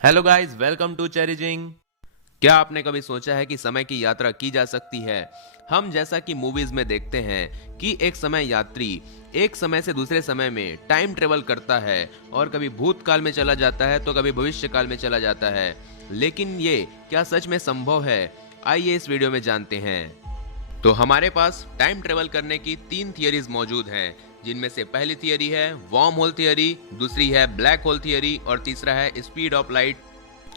Hello guys, welcome to चेरिजिंग। क्या आपने कभी सोचा है कि समय की यात्रा की जा सकती है? हम जैसा कि मूवीज में देखते हैं कि एक समय यात्री एक समय से दूसरे समय में टाइम ट्रेवल करता है और कभी भूतकाल में चला जाता है तो कभी भविष्य काल में चला जाता है। लेकिन ये क्या सच में संभव है? आइए इस वीडियो में जानते हैं। तो हमारे पास टाइम ट्रेवल करने की 3 थियरीज मौजूद हैं, जिनमें से पहली थियरी है वॉर्म होल थियरी, दूसरी है ब्लैक होल थियरी और तीसरा है स्पीड ऑफ लाइट।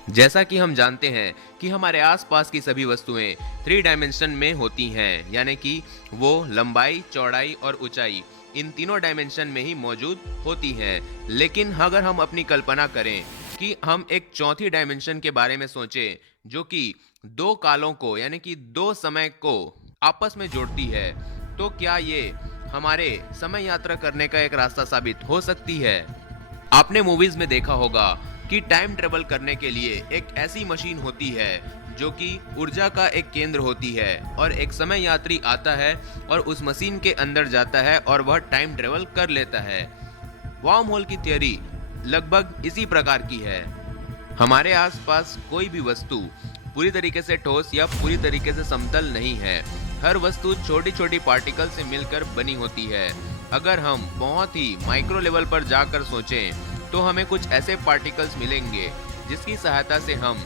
जैसा कि हम जानते हैं कि हमारे आसपास की सभी वस्तुएं 3 डायमेंशन में होती हैं, यानी कि वो लंबाई, चौड़ाई और ऊंचाई इन तीनों डायमेंशन में ही मौजूद होती हैं। लेकिन अगर हम अपनी कल्पना करें कि हम एक चौथी डायमेंशन के बारे में सोचें, जो कि दो कालों को यानी कि दो समय को आपस में जोड़ती है, तो क्या ये हमारे समय यात्रा करने का एक रास्ता साबित हो सकती है? आपने मूवीज में देखा होगा कि टाइम ट्रेवल करने के लिए एक ऐसी मशीन होती है जो कि ऊर्जा का एक केंद्र होती है और एक समय यात्री आता है और उस मशीन के अंदर जाता है और वह टाइम ट्रेवल कर लेता है। वार्म होल की थ्योरी लगभग इसी प्रकार की है। हमारे आसपास कोई भी वस्तु पूरी तरीके से ठोस या पूरी तरीके से समतल नहीं है। हर वस्तु छोटी छोटी पार्टिकल से मिलकर बनी होती है। अगर हम बहुत ही माइक्रो लेवल पर जाकर सोचें तो हमें कुछ ऐसे पार्टिकल्स मिलेंगे जिसकी सहायता से हम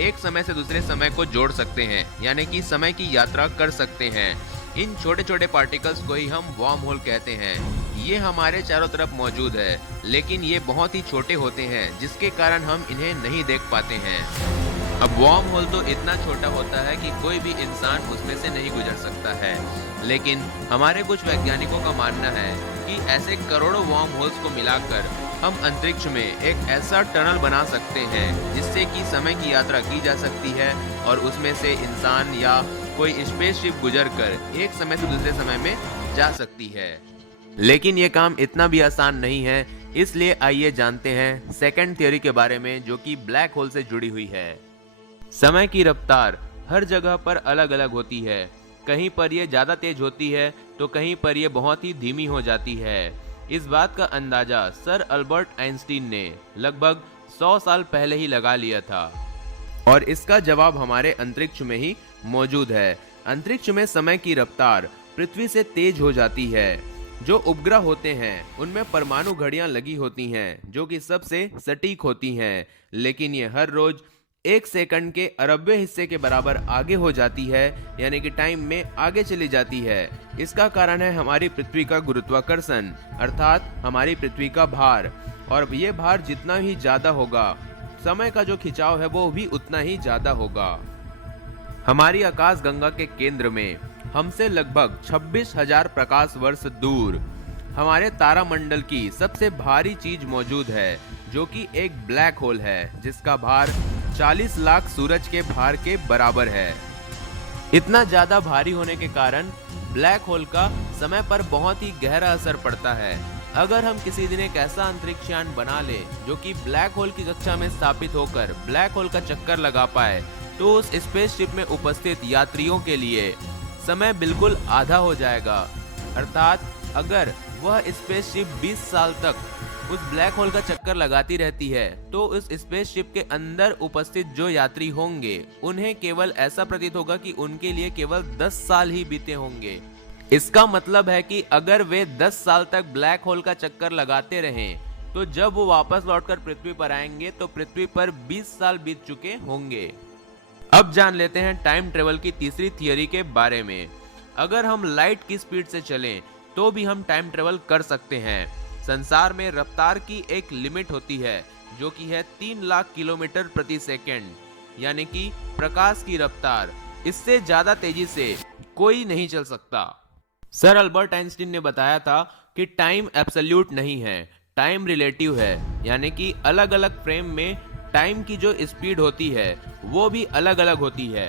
एक समय से दूसरे समय को जोड़ सकते हैं, यानी कि समय की यात्रा कर सकते हैं। इन छोटे छोटे पार्टिकल्स को ही हम वार्म होल कहते हैं। ये हमारे चारों तरफ मौजूद है, लेकिन ये बहुत ही छोटे होते हैं जिसके कारण हम इन्हें नहीं देख पाते हैं। अब वार्म होल तो इतना छोटा होता है कि कोई भी इंसान उसमें से नहीं गुजर सकता है, लेकिन हमारे कुछ वैज्ञानिकों का मानना है कि ऐसे करोड़ों वार्म होल्स को मिलाकर हम अंतरिक्ष में एक ऐसा टनल बना सकते हैं जिससे कि समय की यात्रा की जा सकती है और उसमें से इंसान या कोई स्पेसशिप गुजर कर एक समय से दूसरे समय में जा सकती है। लेकिन ये काम इतना भी आसान नहीं है, इसलिए आइए जानते हैं सेकंड थ्योरी के बारे में, जो कि ब्लैक होल से जुड़ी हुई है। समय की रफ्तार हर जगह पर अलग अलग होती है। कहीं पर यह ज्यादा तेज होती है तो कहीं पर यह बहुत ही धीमी हो जाती है। इस बात का अंदाजा सर अल्बर्ट आइंस्टीन ने लगभग 100 साल पहले ही लगा लिया था और इसका जवाब हमारे अंतरिक्ष में ही मौजूद है। अंतरिक्ष में समय की रफ्तार पृथ्वी से तेज हो जाती है। जो उपग्रह होते हैं उनमें परमाणु घड़ियां लगी होती हैं जो कि सबसे सटीक होती हैं, लेकिन ये हर रोज 1 सेकंड के 90वें हिस्से के बराबर आगे हो जाती है, यानी कि टाइम में आगे चली जाती है। इसका कारण है हमारी पृथ्वी का गुरुत्वाकर्षण, अर्थात हमारी पृथ्वी का भार। और ये भार जितना ही ज्यादा होगा, समय का जो खिंचाव है वो भी उतना ही ज्यादा होगा। हमारी आकाश गंगा के केंद्र में हमसे लगभग 26,000 प्रकाश वर्ष दूर हमारे तारामंडल की सबसे भारी चीज मौजूद है, जो कि एक ब्लैक होल है जिसका भार 40 लाख सूरज के भार के बराबर है। इतना ज्यादा भारी होने के कारण ब्लैक होल का समय पर बहुत ही गहरा असर पड़ता है। अगर हम किसी दिन एक ऐसा अंतरिक्ष यान बना ले जो कि ब्लैक होल की कक्षा में स्थापित होकर ब्लैक होल का चक्कर लगा पाए, तो उस स्पेसशिप में उपस्थित यात्रियों के लिए समय बिल्कुल आधा हो जाएगा। अर्थात अगर वह स्पेसशिप 20 साल तक उस ब्लैक होल का चक्कर लगाती रहती है तो उस स्पेसशिप के अंदर उपस्थित जो यात्री होंगे उन्हें केवल ऐसा प्रतीत होगा कि उनके लिए केवल 10 साल ही बीते होंगे। इसका मतलब है कि अगर वे 10 साल तक ब्लैक होल का चक्कर लगाते रहें तो जब वो वापस लौटकर पृथ्वी पर आएंगे तो पृथ्वी पर 20 साल बीत चुके होंगे। अब जान लेते हैं टाइम ट्रेवल की तीसरी थियरी के बारे में। अगर हम लाइट की स्पीड से चलें तो भी हम टाइम ट्रेवल कर सकते हैं। संसार में रफ्तार की एक लिमिट होती है जो कि है 3 लाख किलोमीटर प्रति सेकंड, यानी कि प्रकाश की रफ्तार। इससे ज्यादा तेजी से कोई नहीं चल सकता। सर अल्बर्ट आइंस्टीन ने बताया था कि टाइम एब्सोल्यूट नहीं है, टाइम रिलेटिव है, यानी कि अलग अलग फ्रेम में टाइम की जो स्पीड होती है वो भी अलग अलग होती है।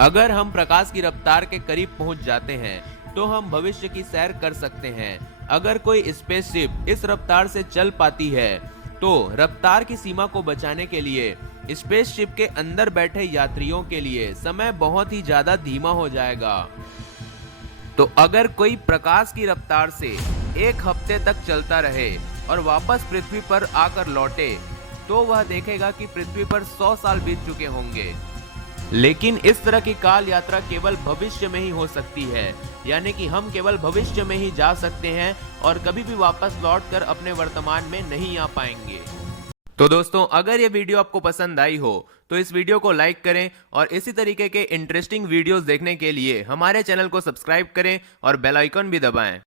अगर हम प्रकाश की रफ्तार के करीब पहुंच जाते हैं तो हम भविष्य की सैर कर सकते हैं। अगर कोई स्पेसशिप इस रफ्तार से चल पाती है तो रफ्तार की सीमा को बचाने के लिए स्पेसशिप के अंदर बैठे यात्रियों के लिए समय बहुत ही ज्यादा धीमा हो जाएगा। तो अगर कोई प्रकाश की रफ्तार से 1 हफ्ते तक चलता रहे और वापस पृथ्वी पर आकर लौटे तो वह देखेगा कि पृथ्वी पर 100 साल बीत चुके होंगे। लेकिन इस तरह की काल यात्रा केवल भविष्य में ही हो सकती है, यानी कि हम केवल भविष्य में ही जा सकते हैं और कभी भी वापस लौटकर अपने वर्तमान में नहीं आ पाएंगे। तो दोस्तों, अगर ये वीडियो आपको पसंद आई हो तो इस वीडियो को लाइक करें और इसी तरीके के इंटरेस्टिंग वीडियोस देखने के लिए हमारे चैनल को सब्सक्राइब करें और बेल आइकन भी दबाएं।